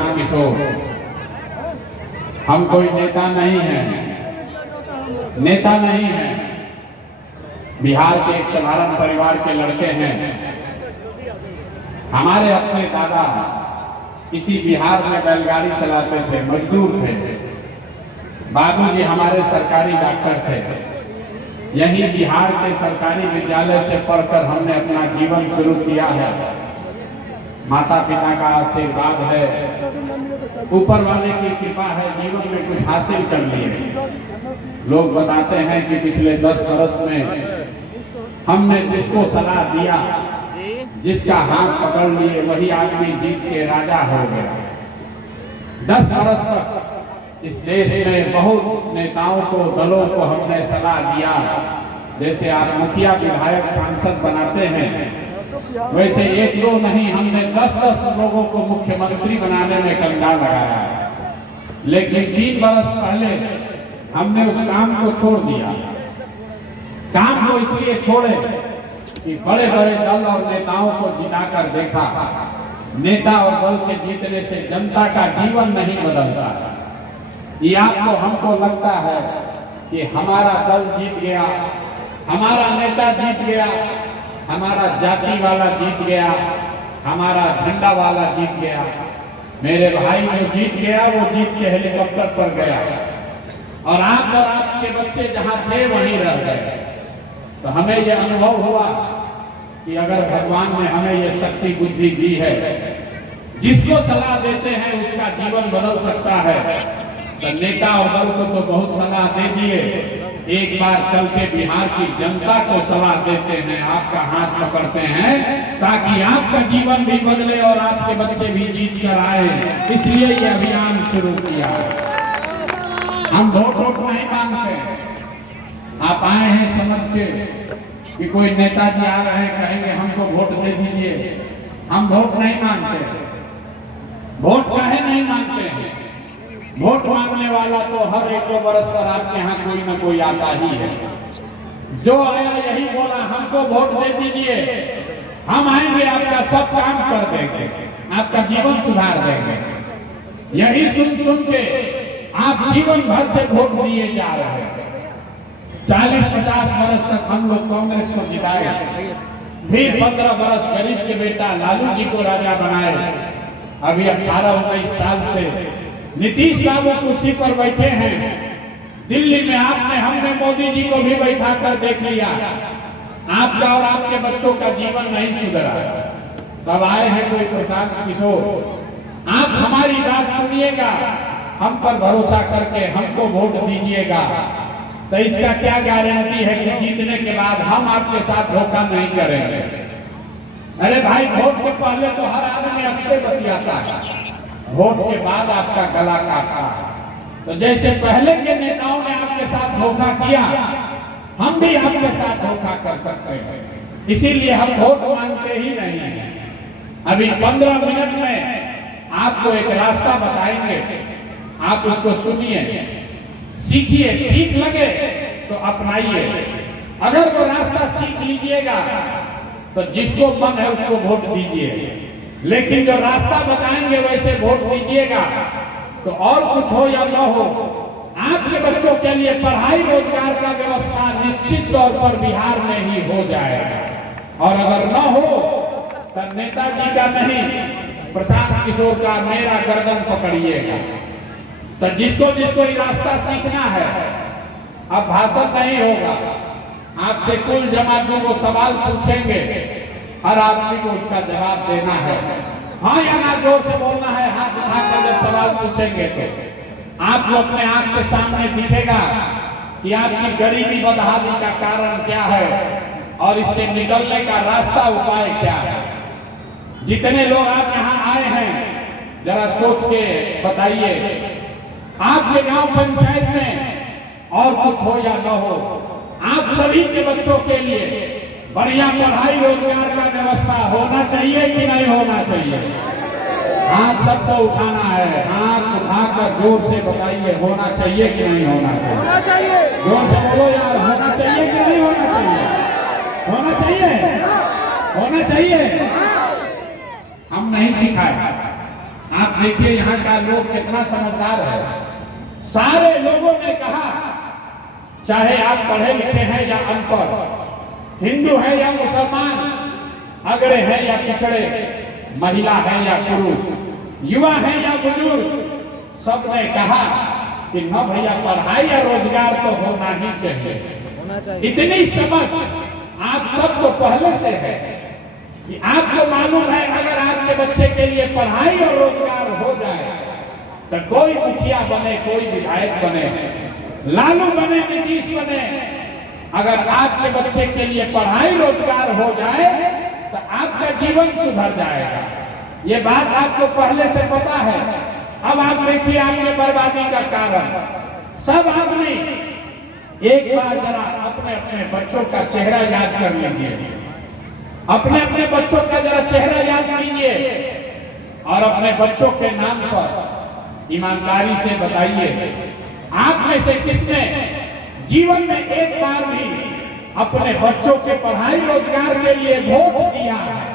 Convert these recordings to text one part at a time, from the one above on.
प्रशांत किशोर, हम कोई नेता नहीं हैं, नेता नहीं हैं। बिहार के एक साधारण परिवार के लड़के हैं। हमारे अपने दादा इसी बिहार में बैलगाड़ी चलाते थे, मजदूर थे। बाबूजी हमारे सरकारी डॉक्टर थे। यही बिहार के सरकारी विद्यालय से पढ़कर हमने अपना जीवन शुरू किया है। माता पिता का आशीर्वाद है, ऊपर वाले की कृपा है, जीवन में कुछ हासिल कर लिए। लोग बताते हैं कि पिछले 10 वर्ष में हमने जिसको सलाह दिया, जिसका हाथ पकड़ लिए, वही आदमी जीत के राजा हो गया। 10 वर्ष तक इस देश में बहुत नेताओं को, दलों को हमने सलाह दिया। जैसे आप मुखिया, विधायक, सांसद बनाते हैं, वैसे 1-2 नहीं, हमने 10-10 लोगों को मुख्यमंत्री बनाने में कंधा लगाया। लेकिन 3 वर्ष पहले हमने उस काम को छोड़ दिया। काम को इसलिए छोड़े कि बड़े बड़े दल और नेताओं को जिताकर देखा। नेता और दल के जीतने से जनता का जीवन नहीं बदलता। ये आपको हमको लगता है कि हमारा दल जीत गया, हमारा नेता जीत गया, हमारा जाति वाला जीत गया, हमारा झंडा वाला जीत गया। मेरे भाई जो जीत गया वो जीत के हेलीकॉप्टर पर गया, और आप और आपके बच्चे जहां थे वहीं रह गए। तो हमें ये अनुभव हुआ कि अगर भगवान ने हमें ये शक्ति बुद्धि दी है, जिसको सलाह देते हैं उसका जीवन बदल सकता है। तो नेता और दल को तो बहुत सलाह दे दिए, एक बार चल के बिहार की जनता को सलाह देते हैं, आपका हाथ पकड़ते हैं, ताकि आपका जीवन भी बदले और आपके बच्चे भी जीत कर आए। इसलिए ये अभियान शुरू किया। हम वोट नहीं मांगते। आप आए हैं समझ के कि कोई नेताजी आ रहे हैं, कहेंगे हमको वोट दे दीजिए। हम वोट नहीं मांगते। वोट काहे नहीं मांगते हैं? वोट मांगने वाला तो हर 1-2 वर्ष पर आपके यहाँ कोई ना कोई आता ही है। जो आया यही बोला हमको वोट दे दीजिए, हम आएंगे, आपका सब काम कर देंगे, आपका जीवन सुधार देंगे। यही सुन के आप जीवन भर से वोट दिए जा रहे हैं। 40-50 वर्ष तक हम लोग कांग्रेस को जिताए, फिर 15 वर्ष गरीब के बेटा लालू जी को राजा बनाए। अभी 18-19 साल से नीतीश बाबू कुर्सी पर बैठे हैं। दिल्ली में हमने मोदी जी को भी बैठा कर देख लिया। आपका और आपके बच्चों का जीवन नहीं सुधरा। तब आए हैं कोई प्रशांत किशोर, आप हमारी बात सुनिएगा, हम पर भरोसा करके हमको वोट दीजिएगा। तो इसका क्या गारंटी है कि जीतने के बाद हम आपके साथ धोखा नहीं करेंगे? अरे भाई, वोट के पहले तो हर आदमी अक्षय बतियाता है, वोट के बाद आपका गला काटा। तो जैसे पहले के नेताओं ने आपके साथ धोखा किया, हम भी आपके साथ धोखा कर सकते हैं। इसीलिए हम वोट मांगते ही नहीं हैं। अभी 15 मिनट में आपको एक रास्ता बताएंगे, आप उसको सुनिए, सीखिए, ठीक लगे तो अपनाइए। अगर वो रास्ता सीख लीजिएगा तो जिसको मन है उसको वोट दीजिए, लेकिन जो रास्ता बताएंगे वैसे वोट दीजिएगा। तो और कुछ हो या न हो, आपके बच्चों के लिए पढ़ाई रोजगार का व्यवस्था निश्चित तौर पर बिहार में ही हो जाएगा। और अगर न हो तो नेताजी का नहीं, प्रशांत किशोर का, मेरा गर्दन पकड़िएगा। तो जिसको जिसको ये रास्ता सीखना है, अब भाषण नहीं होगा, आपसे कुल जमातों को सवाल पूछेंगे, हर आदमी को उसका जवाब देना है। हाँ या ना जोर से बोलना है, हाथ उठाकर जब सवाल पूछेंगे तो आपको अपने आंख के सामने दिखेगा कि आपकी गरीबी बदहाली का कारण क्या है और इससे निकलने का रास्ता, उपाय क्या है। जितने लोग आप यहाँ आए हैं, जरा सोच के बताइए, आपके गांव पंचायत में और कुछ हो या न हो, आप सभी के बच्चों के लिए बढ़िया पढ़ाई रोजगार का व्यवस्था होना चाहिए कि नहीं होना चाहिए? हाथ सबको उठाना है, हाथ उठाकर जोर से बताइए, होना चाहिए कि नहीं होना चाहिए? होना चाहिए। जोर से बोलो यार, होना चाहिए कि नहीं होना चाहिए? होना चाहिए, होना चाहिए। हम नहीं सिखाए, आप देखिए यहाँ का लोग कितना समझदार है। सारे लोगों ने कहा, चाहे आप पढ़े लिखे हैं या अनपढ़, हिंदू है या मुसलमान, अगड़े हैं या पिछड़े, महिला है या पुरुष, युवा है या बुजुर्ग, सबने कहा कि न भैया पढ़ाई या रोजगार तो होना ही चाहिए। इतनी समझ आप सबको पहले से है कि आपको मालूम है अगर आपके बच्चे के लिए पढ़ाई और रोजगार हो जाए तो कोई मुखिया बने, कोई विधायक बने, लालू बने, नीतीश बने, अगर आपके बच्चे के लिए पढ़ाई रोजगार हो जाए तो आपका जीवन सुधर जाएगा। ये बात आपको पहले से पता है। अब आप देखिए आपके बर्बादी का कारण। सब आदमी एक बार जरा अपने अपने बच्चों का चेहरा याद कर लीजिए, अपने अपने बच्चों का जरा चेहरा याद कीजिए और अपने बच्चों के नाम पर ईमानदारी से बताइए, आप में से किसने जीवन में एक बार भी अपने बच्चों के पढ़ाई रोजगार के लिए वोट दिया है?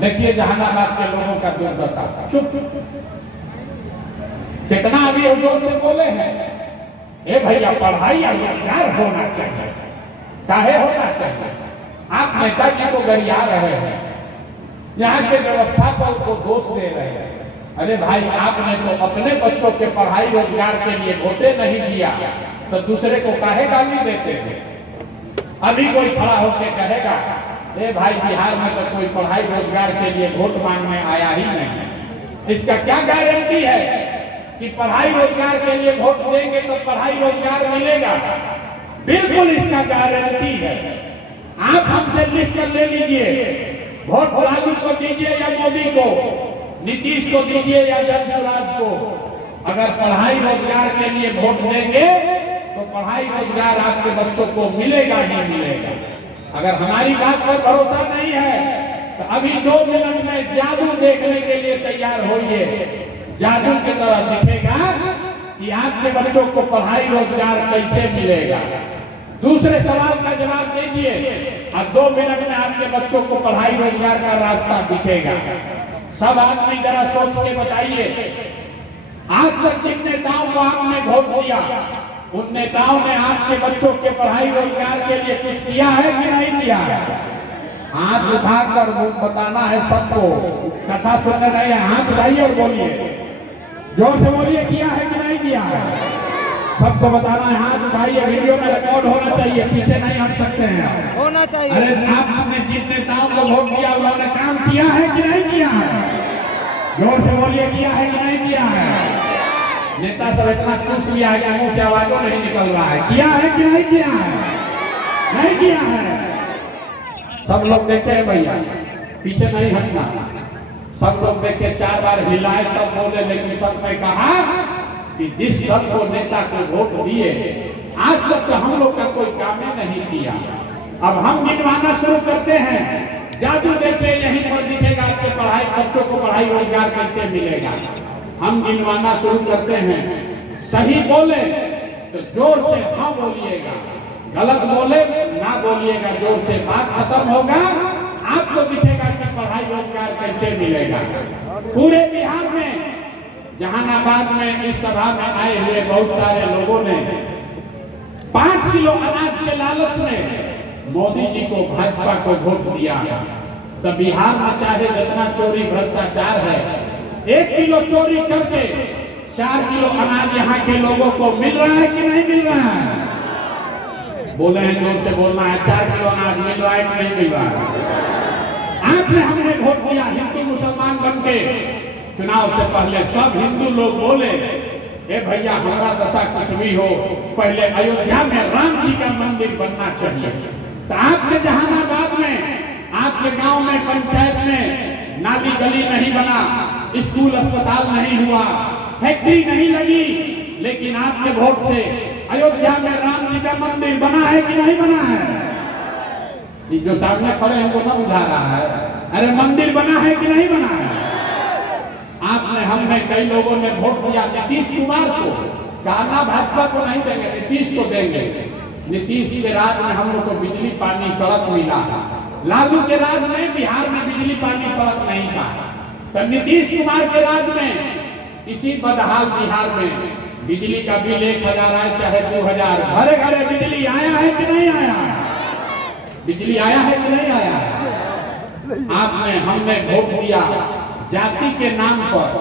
देखिए जहानाबाद के लोगों का दुर्दशा। चुप, कितना अभी जोर से बोले हैं, ए भैया पढ़ाई और रोजगार होना चाहिए। काहे होना चाहिए? आप नेताजी को गरिया रहे हैं, यहाँ के व्यवस्थापक को दोष दे रहे हैं। अरे भाई आपने तो अपने बच्चों के पढ़ाई रोजगार के लिए वोटे नहीं दिया तो दूसरे को काहे गाली देते हैं? अभी कोई खड़ा होकर कहेगा ए भाई बिहार में तो कोई पढ़ाई रोजगार के लिए वोट मांगने आया ही नहीं। इसका क्या गारंटी है कि पढ़ाई रोजगार के लिए वोट देंगे तो पढ़ाई रोजगार मिलेगा? बिल्कुल इसका गारंटी है। आप हमसे लिख कर ले लीजिए, वोट लालू को दीजिए या मोदी को, नीतीश को दीजिए या जनसुराज को, अगर पढ़ाई रोजगार के लिए वोट देंगे तो पढ़ाई रोजगार आपके बच्चों को मिलेगा ही मिलेगा। अगर हमारी बात पर भरोसा नहीं है तो अभी 2 मिनट में जादू देखने के लिए तैयार होइए। जादू की तरह दिखेगा कि आपके बच्चों को पढ़ाई रोजगार कैसे मिलेगा। दूसरे सवाल का जवाब दीजिए और 2 मिनट में आपके बच्चों को पढ़ाई रोजगार का रास्ता दिखेगा। सब आदमी जरा सोच के बताइए, आज तक जिन नेताओं को आपने वोट दिया उन नेताओं ने आपके बच्चों के पढ़ाई रोजगार के लिए कुछ किया है कि नहीं किया है? हाथ उठाकर बताना है सबको। कथा सुनने रहे हैं, हाथ उठाइए और बोलिए, जोर से बोलिए, किया है कि नहीं किया है? सबको बताना है, हाथ उठाइए। वीडियो में रिकॉर्ड होना चाहिए, पीछे नहीं हट सकते हैं, होना चाहिए। अरे आपने जिन नेताओं को वोट दिया उन्होंने काम किया है कि नहीं किया है? जोर से बोलिए, किया है कि नहीं किया है? नेता सब इतना चूस लिया है कि मुंह से आवाजों नहीं निकल रहा है। किया है कि नहीं किया है? नहीं किया है। सब लोग देखे हैं भैया, पीछे नहीं हटना। सब लोग देखे, 4 बार हिलाए तब बोले, लेकिन सबने कहा कि जिस दल को नेता को वोट दिए आज तक तो हम लोग का कोई काम ही नहीं किया। अब हम गिनवाना शुरू करते हैं। जादू देखिए, यहीं पर दिखेगा आपके पढ़ाई बच्चों को पढ़ाई रोजगार कैसे मिलेगा। हम गिनवाना शुरू करते हैं। सही बोले तो जोर से हाँ बोलिएगा, गलत बोले ना बोलिएगा, जोर से बात खत्म होगा। आपको दिखेगा कि पढ़ाई रोजगार कैसे मिलेगा। पूरे बिहार में, जहानाबाद में इस सभा में आए हुए बहुत सारे लोगों ने 5 किलो अनाज के लालच में मोदी जी को, भाजपा को वोट दिया। तो बिहार में चाहे जितना चोरी भ्रष्टाचार है, 1 किलो चोरी करके 4 किलो अनाज यहाँ के लोगों को मिल रहा है कि नहीं मिल रहा है? बोले हैं, जोर से बोलना है। 4 किलो अनाज मिल रहा है कि नहीं मिल रहा है? आपने हमने वोट दिया हिंदू मुसलमान बनके। चुनाव से पहले सब हिंदू लोग बोले, ए भैया हमारा दशा कुछ भी हो, पहले अयोध्या में राम जी का मंदिर बनना चाहिए। तो आपके जहानाबाद में, आपके गांव में, पंचायत में नाली गली नहीं बना, स्कूल अस्पताल नहीं हुआ, फैक्ट्री नहीं लगी, लेकिन आपके वोट से अयोध्या में राम जी का मंदिर बना है कि नहीं बना है? जो सामने खड़े हैं वो ना बुझा रहा है। अरे मंदिर बना है कि नहीं बना है? आपने, हमने, कई लोगों ने वोट दिया नीतीश कुमार को। कहना भाजपा को नहीं देंगे, नीतीश को देंगे। नीतीश के राज में हम लोग को बिजली पानी सड़क मिला। लालू के राज में बिहार में बिजली पानी सड़क नहीं था। तो नीतीश कुमार के राज में इसी बदहाल बिहार में बिजली का बिल 1000 आए चाहे 2000, घरे घरे बिजली आया है कि नहीं आया? बिजली आया है कि नहीं आया? आपने हमने वोट दिया जाति के नाम पर,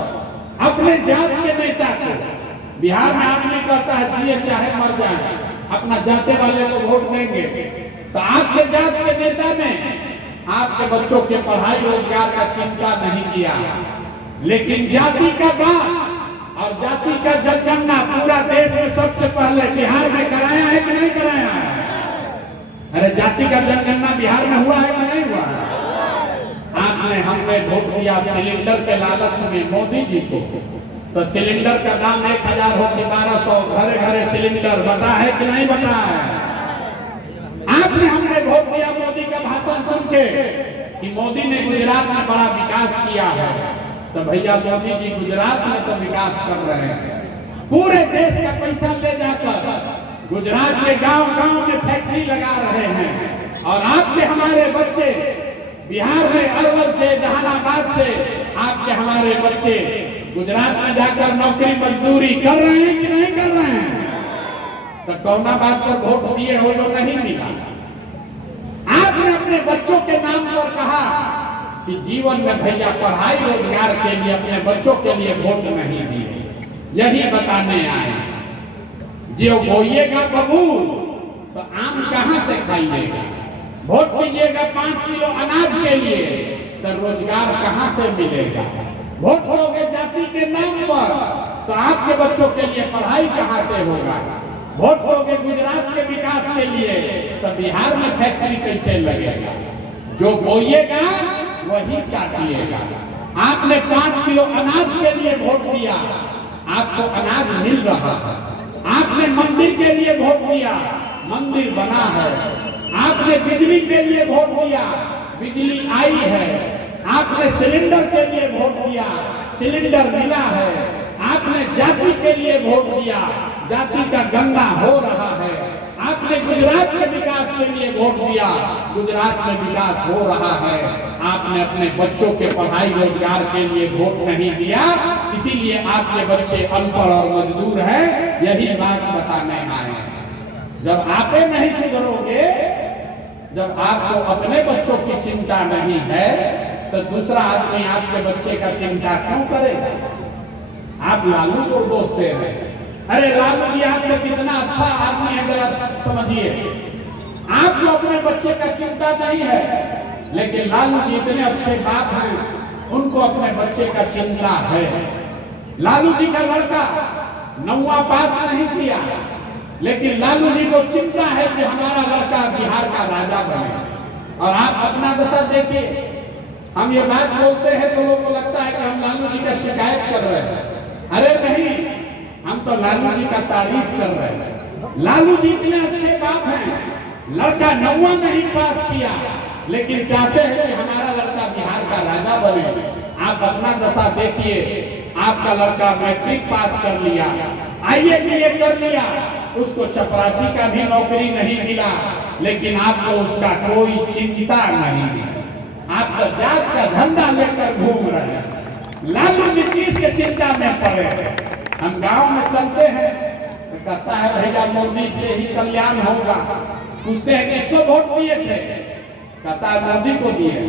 अपने जात के नेता को। बिहार में आदमी कहता है जिए चाहे मर जाए, अपना जाते वाले को वोट देंगे। तो आपके जात के नेता ने आपके बच्चों के पढ़ाई रोजगार का चिंता नहीं किया, लेकिन जाति का बात और जाति का जनगणना पूरा देश में सबसे पहले बिहार में कराया है कि नहीं कराया है? अरे जाति का जनगणना बिहार में हुआ है कि नहीं हुआ? आपने हमने वोट दिया सिलेंडर के लालच में मोदी जी को। तो सिलेंडर का दाम 1000 हो कि 1200, घरे घरे सिलेंडर बता है कि नहीं बता है? आपने हमने वोट दिया मोदी का भाषण सुन के कि मोदी ने गुजरात में बड़ा विकास किया है। तो भैया मोदी जी गुजरात में तो विकास कर रहे हैं, पूरे देश का पैसा ले जाकर गुजरात के गांव-गांव में फैक्ट्री लगा रहे हैं। और आपके हमारे बच्चे बिहार में अरवल से, जहानाबाद से आपके हमारे बच्चे गुजरात में जाकर नौकरी मजदूरी कर रहे हैं कि नहीं कर रहे हैं? तो कौना बात पर वोट दिए हो जो नहीं मिला? आपने अपने बच्चों के नाम पर कहा कि जीवन में भैया पढ़ाई रोजगार के लिए अपने बच्चों के लिए वोट नहीं दिए। यही बताने आए, जो बोइएगा बबूल तो आम कहां से खाइएगा? वोट दीजिएगा 5 किलो अनाज के लिए तो रोजगार कहां से मिलेगा? वोट दोगे जाति के नाम पर तो आपके बच्चों के लिए पढ़ाई कहां से होगा? वोट दोगे गुजरात के विकास के लिए तो बिहार में फैक्ट्री कैसे लगेगा? जो बोइएगा वही काटिएगा। आपने 5 किलो अनाज के लिए वोट दिया, आपको अनाज मिल रहा है। आपने मंदिर के लिए वोट दिया, मंदिर बना है। आपने बिजली के लिए वोट दिया, बिजली आई है। आपने सिलेंडर के लिए वोट दिया, सिलेंडर मिला है। आपने जाति के लिए वोट दिया, जाति का गंगा हो रहा है। आपने गुजरात के विकास के लिए वोट दिया, गुजरात में विकास हो रहा है। आपने अपने बच्चों के पढ़ाई रोजगार के लिए वोट नहीं दिया, इसीलिए आपके बच्चे अनपढ़ और मजदूर हैं। यही बात बताने आए हैं। जब आप नहीं सुधरोगे, जब आपको अपने बच्चों की चिंता नहीं है तो दूसरा आदमी आपके बच्चे का चिंता क्यों करेगा? आप लालू को दोष दे रहे हैं। अरे लालू जी आपसे कितना अच्छा आदमी है जरा समझिए। आपको अपने बच्चे का चिंता नहीं है, लेकिन लालू जी इतने अच्छे बाप हैं, उनको अपने बच्चे का चिंता है। लालू जी का लड़का 9वां पास नहीं किया, लेकिन लालू जी को चिंता है कि हमारा लड़का बिहार का राजा बने। और आप अपना दशा देखिए, हम ये बात बोलते हैं तो लोगों को लगता है कि हम लालू जी का शिकायत कर रहे हैं। अरे नहीं, हम तो लालू जी का तारीफ कर रहे हैं। लालू जी इतने अच्छे बाप हैं, लड़का 9वां नहीं पास किया, लेकिन चाहते हैं कि हमारा लड़का बिहार का राजा बने। आप अपना दशा देखिए, आपका लड़का मैट्रिक पास कर लिया, IABA कर लिया, उसको चपरासी का भी नौकरी नहीं मिला, लेकिन आपको उसका कोई चिंता नहीं। आप तो जात का झंडा लेकर घूम रहे हैं। लालू नीतीश के चिंता में पड़े हैं। हम गांव में चलते हैं तो कहता है भैया मोदी से ही कल्याण होगा। पूछते हैं किसको वोट दिए थे? कहता है मोदी को दिए।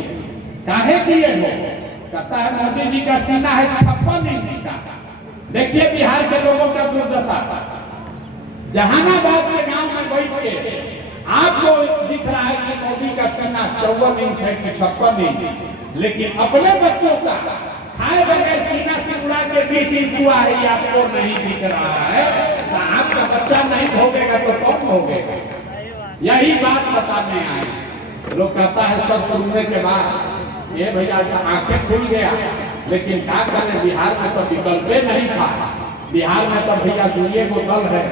काहे दिए हो? कहता है मोदी जी का सीना है 56 इंच का। देखिए बिहार के लोगों का दुर्दशा। जहानाबाद के गांव में बैठ के आपको दिख रहा है कि मोदी का सीना 54 इंच है कि 56 इंच, लेकिन अपने बच्चों का खाए बगैर सीना चिड़ा के 20 इंच हुआ है, आपको नहीं दिख रहा है। तो आपका बच्चा नहीं भोगेगा तो कौन भोगेगा? यही बात बताने आए। लोग कहता है सब सुनने के बाद ये भैया आंखें खुल गया, लेकिन क्या करें, बिहार में तो विकल्प नहीं था। बिहार में तो भैया दुनिया को दल है,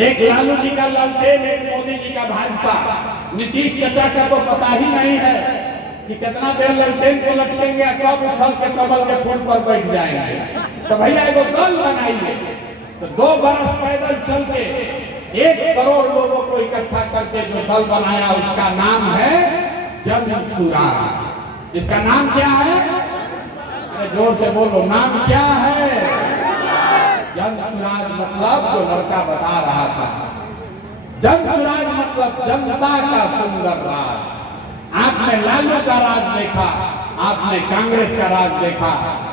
एक लालू जी का लालटेन, एक मोदी जी का भाजपा। नीतीश चाचा का तो पता ही नहीं है कि कितना देर लालटेन को लटकेंगे, कब उछल से कमल के फूल पर बैठ जाएंगे। तो भैया वो दल बनाइए। तो 2 बरस पैदल चल के 1 करोड़ लोगों को इकट्ठा करके जो दल बनाया, उसका नाम है जन सुराज। इसका नाम क्या है? जोर से बोलो, नाम क्या है? जन सुराज मतलब जो लड़का बता रहा था, जन सुराज मतलब जनता का सुंदर राज। आपने लालू का राज देखा, आपने कांग्रेस का राज देखा,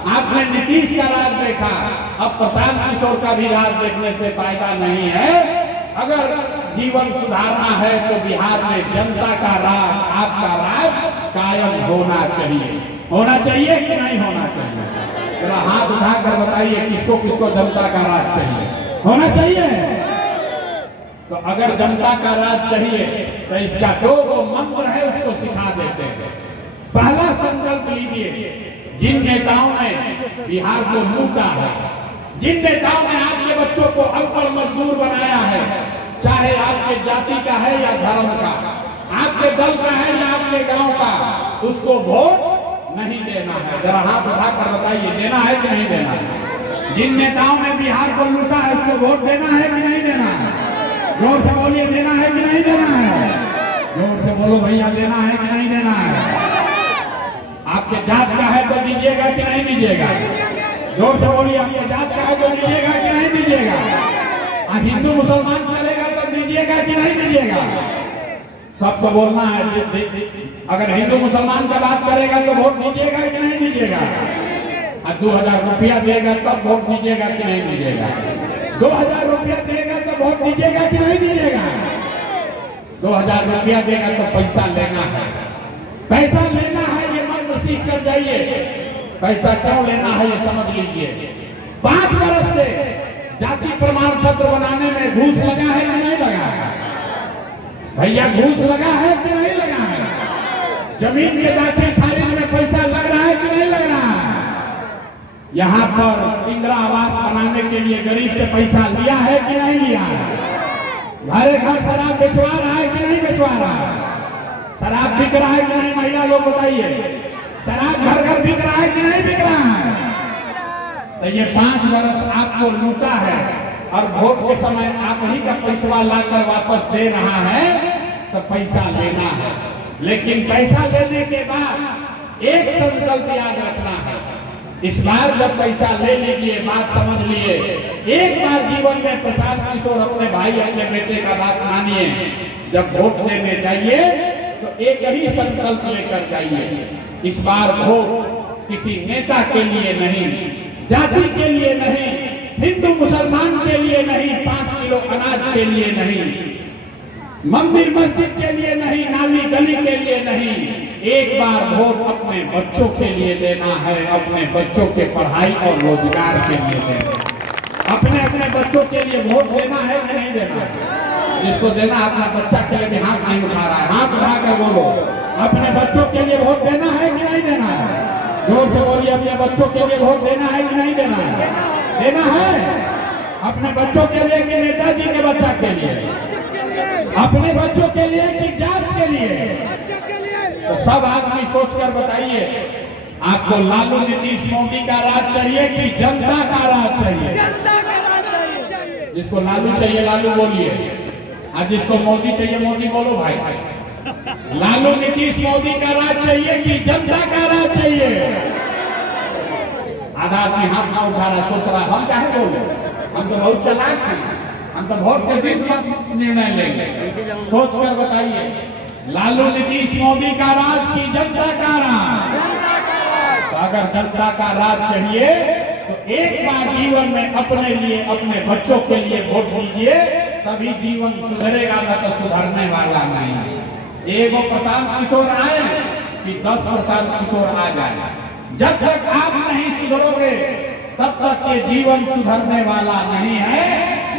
आपने नीतीश का राज देखा, अब प्रशांत किशोर का भी राज देखने से फायदा नहीं है। अगर जीवन सुधारना है तो बिहार में जनता का राज, आपका राज कायम होना चाहिए। होना चाहिए कि नहीं होना चाहिए? जरा हाथ उठाकर बताइए किसको किसको जनता का राज चाहिए? होना चाहिए। तो अगर जनता का राज चाहिए तो इसका दो मंत्र है, उसको सिखा देते हैं। पहला संकल्प लीजिए, जिन नेताओं ने बिहार को लूटा है, जिन नेताओं ने आपके बच्चों को अनपढ़ मजदूर बनाया है, चाहे आपके जाति का है या धर्म का, आपके दल का है या आपके गांव का, उसको वोट नहीं देना है। जरा हाथ उठाकर बताइए, देना है कि नहीं देना है? जिन नेताओं ने बिहार को लूटा है उसको वोट देना है कि नहीं देना है? जोर से बोलिए, देना है कि नहीं देना है? जोर से बोलो भैया, देना है कि नहीं देना है? आपके जात का है तो दीजिएगा कि नहीं दीजिएगा? जोर से बोलिए, आपके जात का है तो दीजिएगा कि नहीं दीजिएगा? आप हिंदू मुसलमान करेगा तो दीजिएगा कि नहीं दीजिएगा? सबको बोलना है। अगर हिंदू मुसलमान का बात करेगा तो वोट दीजिएगा कि नहीं दीजिएगा? 2000 रुपया देगा तब वोट दीजिएगा कि नहीं दीजिएगा? 2000 रुपया देगा तो वोट दीजिएगा कि नहीं दीजिएगा? 2000 रुपया देगा तो पैसा लेना है। पैसा लेना है ये मंत्र सीख कर जाइए। पैसा क्यों लेना है ये समझ लीजिए। 5 वर्ष से जाति प्रमाण पत्र बनाने में घूस लगा है कि नहीं लगा है? भैया घूस लगा है कि नहीं लगा है? जमीन के दाखिल खारिज में पैसा लग रहा है कि नहीं लग रहा है? यहाँ पर इंदिरा आवास बनाने के लिए गरीब से पैसा लिया है कि नहीं लिया है? घरे घर शराब बेचवा रहा है कि नहीं बेचवा रहा है? शराब बिक रहा है कि नहीं? महिला लोग बताइए, शराब घर घर बिक रहा है कि नहीं बिक रहा है? तो ये 5 वर्ष आपको लूटा है और वोट के समय आप ही का पैसा लाकर वापस दे रहा है, तो पैसा लेना है। लेकिन पैसा लेने के बाद एक संकल्प याद रखना है। इस बार जब पैसा ले लीजिए, बात समझ लिए, एक बार जीवन में प्रशांत किशोर अपने भाई अपने बेटे का बात मानिए। जब वोट लेने जाइए तो एक ही संकल्प लेकर जाइए। इस बार वोट किसी नेता के लिए नहीं, जाति के लिए नहीं, हिंदू मुसलमान के लिए नहीं, 5 किलो अनाज के लिए नहीं, मंदिर मस्जिद के लिए नहीं, नाली गली के लिए नहीं, एक बार वोट अपने बच्चों के लिए देना है, अपने बच्चों के पढ़ाई और रोजगार के लिए देना है। अपने अपने बच्चों के लिए वोट देना है कि नहीं देना है? जिसको देना अपना बच्चा के लिए हाथ नहीं उठा रहा है, हाथ उठाकर बोलो, अपने बच्चों के लिए वोट देना है कि नहीं देना है? जोर से बोलिए, अपने बच्चों के लिए वोट देना है कि नहीं देना है? देना है। अपने बच्चों के लिए कि नेताजी के बच्चा के लिए? अपने बच्चों के लिए कि जात के लिए? तो सब आदमी सोचकर बताइए, आपको लालू नीतीश मोदी का राज चाहिए कि जनता का राज चाहिए? जनता का राज चाहिए। जिसको लालू चाहिए लालू बोलिए, और जिसको मोदी चाहिए मोदी बोलो भाई। लालू नीतीश मोदी का राज चाहिए कि जनता का राज चाहिए? आधा आदमी हाथ ना उठा रहा, सोच रहा हम क्या बोले, हम तो बहुत चालाक हैं, हम तो वोट के दिन सब निर्णय लेंगे। सोच कर बताइए, लालू नीतीश मोदी का राज की जनता का राज? तो अगर जनता का राज चाहिए तो एक बार जीवन में अपने लिए, अपने बच्चों के लिए वोट दीजिए, तभी जीवन सुधरेगा, न तो सुधरने वाला नहीं। एगो प्रशांत किशोर आए कि 10 प्रशांत किशोर आ जाए। जब तक आप नहीं सुधरोगे तब तक ये जीवन सुधरने वाला नहीं है।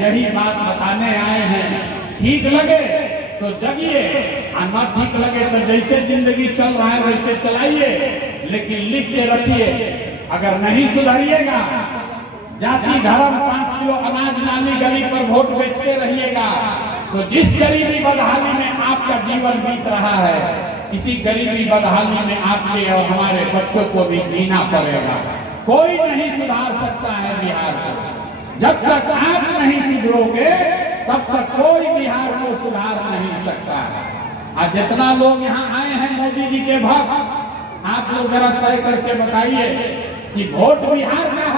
यही बात बताने आए हैं। ठीक लगे तो जगिए, और न ठीक लगे तो जैसे जिंदगी चल रहा है वैसे चलाइए, लेकिन लिख के रखिए, अगर नहीं सुधरिएगा, जाति धर्म 5 किलो अनाज नाली गली पर वोट बेचते रहिएगा, तो जिस गरीबी बदहाली में आपका जीवन बीत रहा है, इसी गरीबी बदहाली में आपके और हमारे बच्चों को भी जीना पड़ेगा। कोई नहीं सुधार सकता है बिहार को। जब तक आप नहीं सुधरोगे तब तक कोई बिहार को सुधार नहीं सकता है। आज जितना लोग यहाँ आए हैं मोदी जी के भक्त, आप लोग जरा तय करके बताइए, कि वोट बिहार का